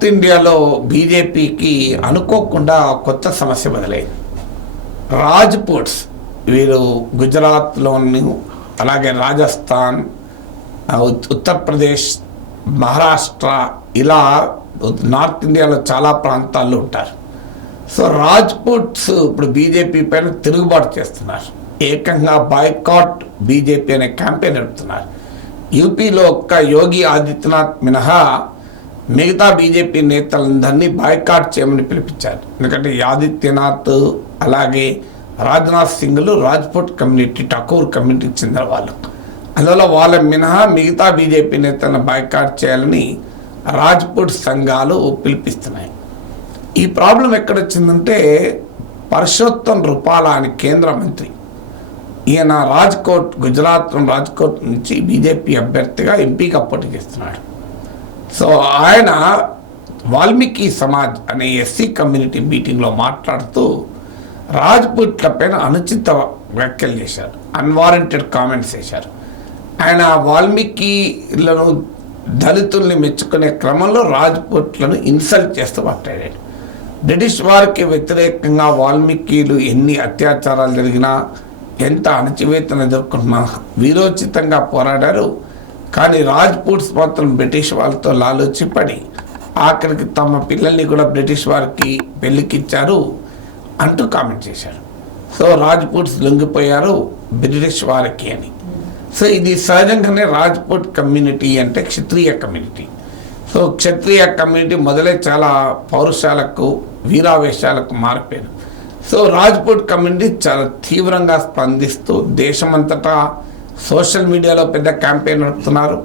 North ఇండియాలో బీజేపీకి అనుకోకుండా కొత్త సమస్య మొదలైంది. రాజ్పుట్స్ వీరు గుజరాత్లోని, అలాగే రాజస్థాన్, ఉత్తరప్రదేశ్, మహారాష్ట్ర, ఇలా నార్త్ ఇండియాలో చాలా ప్రాంతాల్లో ఉంటారు. సో రాజ్పుట్స్ ఇప్పుడు బీజేపీ పైన తిరుగుబాటు చేస్తున్నారు. ఏకంగా బాయ్కాట్ బీజేపీ అనే క్యాంపెయిన్ నడుపుతున్నారు. యూపీలో ఒక్క యోగి ఆదిత్యనాథ్ మినహా మిగతా బీజేపీ నేతలందరినీ బాయ్కాట్ చేయమని పిలిపించారు. ఎందుకంటే ఆదిత్యనాథ్ అలాగే రాజ్నాథ్ సింగ్లు రాజ్పుట్ కమ్యూనిటీ, ఠాకూర్ కమ్యూనిటీకి చెందిన వాళ్ళు. అందువల్ల వాళ్ళ మినహా మిగతా బీజేపీ నేతలను బాయ్కాట్ చేయాలని రాజ్పుట్ సంఘాలు పిలిపిస్తున్నాయి. ఈ ప్రాబ్లం ఎక్కడొచ్చిందంటే పర్షోత్తం రూపాలా అని కేంద్ర మంత్రి, ఈయన గుజరాత్ రాజ్కోట్ నుంచి బీజేపీ అభ్యర్థిగా ఎంపీగా పోటీ చేస్తున్నాడు. సో ఆయన వాల్మీకి సమాజ్ అనే ఎస్సీ కమ్యూనిటీ మీటింగ్లో మాట్లాడుతూ రాజ్పుట్ల పైన అనుచిత వ్యాఖ్యలు చేశారు, అన్వారంటెడ్ కామెంట్స్ చేశారు. ఆయన వాల్మీకిలను, దళితుల్ని మెచ్చుకునే క్రమంలో రాజ్పుట్లను ఇన్సల్ట్ చేస్తూ మాట్లాడాడు. బ్రిటిష్ వారికి వ్యతిరేకంగా వాల్మీకిలు ఎన్ని అత్యాచారాలు జరిగినా, ఎంత అణచివేతను ఎదుర్కొంటున్నా వీరోచితంగా పోరాడారు. కానీ రాజ్పుట్స్ మాత్రం బ్రిటిష్ వాళ్ళతో లాలోచిపడి ఆఖరికి తమ పిల్లల్ని కూడా బ్రిటిష్ వారికి పెళ్లికిచ్చారు అంటూ కామెంట్ చేశారు. సో రాజ్పుట్స్ లొంగిపోయారు బ్రిటిష్ వారికి అని. సో ఇది సహజంగానే రాజ్పుట్ కమ్యూనిటీ అంటే క్షత్రియ కమ్యూనిటీ. సో క్షత్రియ కమ్యూనిటీ మొదలై చాలా పౌరుషాలకు, వీరావేశాలకు మారిపోయారు. సో రాజ్పుట్ కమ్యూనిటీ చాలా తీవ్రంగా స్పందిస్తూ దేశమంతటా సోషల్ మీడియాలో పెద్ద క్యాంపెయిన్ నడుపుతున్నారు,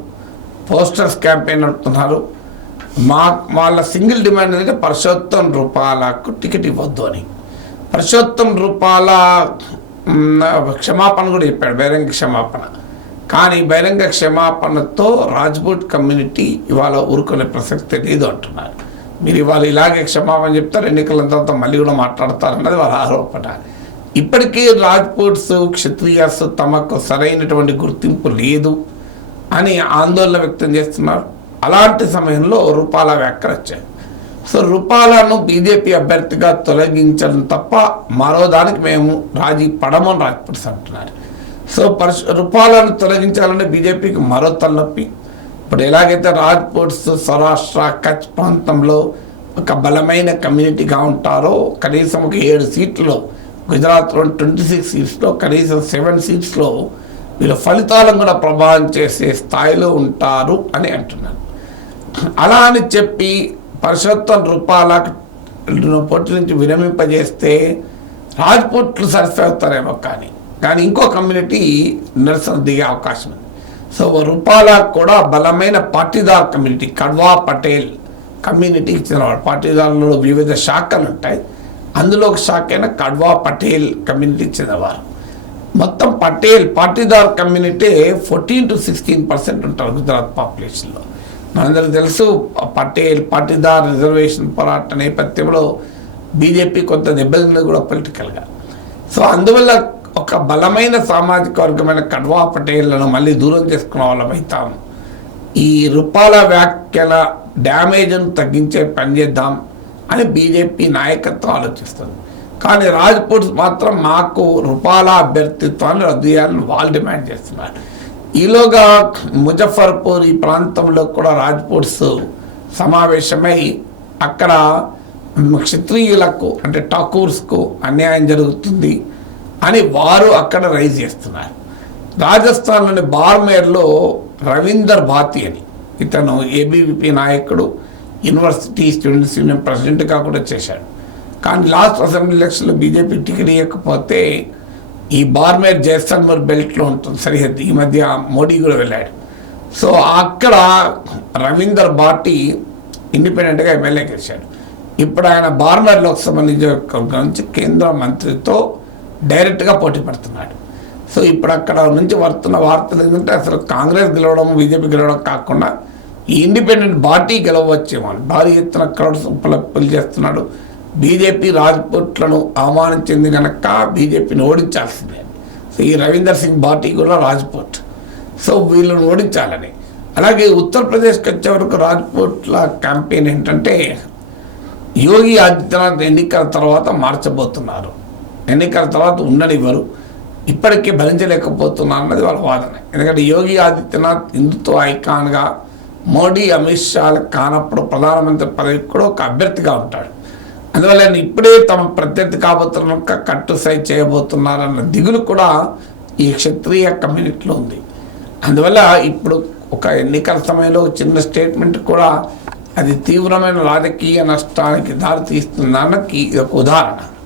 పోస్టర్స్ క్యాంపెయిన్ నడుపుతున్నారు. వాళ్ళ సింగిల్ డిమాండ్ ఏంటంటే పర్షోత్తం రూపాలకు టికెట్ ఇవ్వద్దు అని. పర్షోత్తం రూపాల క్షమాపణ కూడా చెప్పాడు, బహిరంగ క్షమాపణ. కానీ బహిరంగ క్షమాపణతో రాజ్పుట్ కమ్యూనిటీ ఇవాళ ఊరుకునే ప్రసక్తి లేదు అంటున్నారు. మీరు ఇవాళ ఇలాగే క్షమాపణ చెప్తారు, ఎన్నికల తర్వాత మళ్ళీ కూడా మాట్లాడతారన్నది వాళ్ళ ఆరోపణ. ఇప్పటికీ రాజ్పుట్స్, క్షత్రియాస్ తమకు సరైనటువంటి గుర్తింపు లేదు అని ఆందోళన వ్యక్తం చేస్తున్నారు. అలాంటి సమయంలో రూపాల వ్యాఖ్యలు వచ్చాయి. సో రూపాలను బీజేపీ అభ్యర్థిగా తొలగించడం తప్ప మరో దానికి మేము రాజీ పడమని రాజ్పుట్స్ అంటున్నారు. సో రూపాలను తొలగించాలంటే బీజేపీకి మరో తలనొప్పి. ఇప్పుడు ఎలాగైతే రాజ్పుట్స్ సౌరాష్ట్ర, కచ్ ప్రాంతంలో ఒక బలమైన కమ్యూనిటీగా ఉంటారో, కనీసం ఒక 7 సీట్లు, గుజరాత్లో 26 సీట్స్లో కనీసం 7 సీట్స్లో వీళ్ళ ఫలితాలను కూడా ప్రభావం చేసే స్థాయిలో ఉంటారు అని అంటున్నారు. అలా అని చెప్పి పర్షోత్తం రూపాలకు పోటీ నుంచి విరమింపజేస్తే రాజ్పుట్లు సాటిస్ఫై అవుతారేమో, కానీ ఇంకో కమ్యూనిటీ నిరసన దిగే అవకాశం ఉంది. సో రూపాలకు కూడా బలమైన పాటీదార్ కమ్యూనిటీ, కడ్వా పటేల్ కమ్యూనిటీకి చెందినవాడు. పాటీదార్లో వివిధ శాఖలు ఉంటాయి, అందులో ఒక శాఖ అయిన కడ్వా పటేల్ కమ్యూనిటీకి చెందినవారు. మొత్తం పాటీదార్ కమ్యూనిటీ 14 to 16% ఉంటారు గుజరాత్ పాపులేషన్లో. మనందరికీ తెలుసు పాటీదార్ రిజర్వేషన్ పోరాట నేపథ్యంలో బీజేపీ కొంత దెబ్బతిన్నది కూడా పొలిటికల్గా. సో అందువల్ల ఒక బలమైన సామాజిక వర్గమైన కడ్వా పటేళ్లను మళ్ళీ దూరం చేసుకున్న వాళ్ళం అవుతాం. ఈ రూపాల వ్యాఖ్యల డ్యామేజ్ను తగ్గించే పని చేద్దాం అని బీజేపీ నాయకత్వం ఆలోచిస్తుంది. కానీ రాజ్పుట్స్ మాత్రం మాకు రూపాల అభ్యర్థిత్వాన్ని రద్దు చేయాలని వాళ్ళు డిమాండ్ చేస్తున్నారు. ఈలోగా ముజఫర్పూర్ ఈ ప్రాంతంలో కూడా రాజ్పుట్స్ సమావేశమై అక్కడ క్షత్రియులకు అంటే ఠాకూర్స్కు అన్యాయం జరుగుతుంది అని వారు అక్కడ రైజ్ చేస్తున్నారు. రాజస్థాన్లోని బార్మేర్లో రవీందర్ భాతి అని ఇతను ఏబీవీపీ నాయకుడు, యూనివర్సిటీ స్టూడెంట్స్ యూనియన్ ప్రెసిడెంట్గా కూడా చేశాడు. కానీ లాస్ట్ అసెంబ్లీ ఎలక్షన్లో బీజేపీ టికెట్ ఇవ్వకపోతే ఈ బార్మేర్ జైసల్మర్ బెల్ట్లో ఉంటుంది సరిహద్దు, ఈ మధ్య మోడీ కూడా వెళ్ళాడు. సో అక్కడ రవీందర్ భాటి ఇండిపెండెంట్గా ఎమ్మెల్యే గెలిచాడు. ఇప్పుడు ఆయన బార్మేర్ లోక్సభ నియోజకవర్గం నుంచి కేంద్ర మంత్రితో డైరెక్ట్గా పోటీ పడుతున్నాడు. సో ఇప్పుడు అక్కడ నుంచి వస్తున్న వార్తలు ఏంటంటే అసలు కాంగ్రెస్ గెలవడం, బీజేపీ గెలవడం కాకుండా ఈ ఇండిపెండెంట్ పార్టీ గెలవచ్చేమో అని భారీ ఎత్తున క్రౌడ్స్ ఉపలబ్ధి చేస్తున్నాడు. బీజేపీ రాజ్పుట్లను అవమానించింది కనుక బీజేపీని ఓడించాల్సిందే. సో ఈ రవీందర్ సింగ్ భాటి కూడా రాజ్పుట్, సో వీళ్ళని ఓడించాలని. అలాగే ఉత్తరప్రదేశ్కి వచ్చే వరకు రాజ్కోట్ల క్యాంపెయిన్ ఏంటంటే యోగి ఆదిత్యనాథ్ ఎన్నికల తర్వాత మార్చబోతున్నారు, ఎన్నికల తర్వాత ఉండనివ్వరు, ఇప్పటికే భరించలేకపోతున్నారు అన్నది వాళ్ళ వాదన. ఎందుకంటే యోగి ఆదిత్యనాథ్ హిందుత్వ ఐకాన్గా మోడీ అమిత్ షాలు కానప్పుడు ప్రధానమంత్రి పదవికి కూడా ఒక అభ్యర్థిగా ఉంటాడు. అందువల్ల ఇప్పుడే తమ ప్రత్యర్థి కాబోతున్న కట్టు సై చేయబోతున్నారన్న దిగులు కూడా ఈ క్షత్రియ కమ్యూనిటీలో ఉంది. అందువల్ల ఇప్పుడు ఒక ఎన్నికల సమయంలో చిన్న స్టేట్మెంట్ కూడా అది తీవ్రమైన రాజకీయ నష్టానికి దారితీస్తుందన్నకి ఇది ఒక ఉదాహరణ.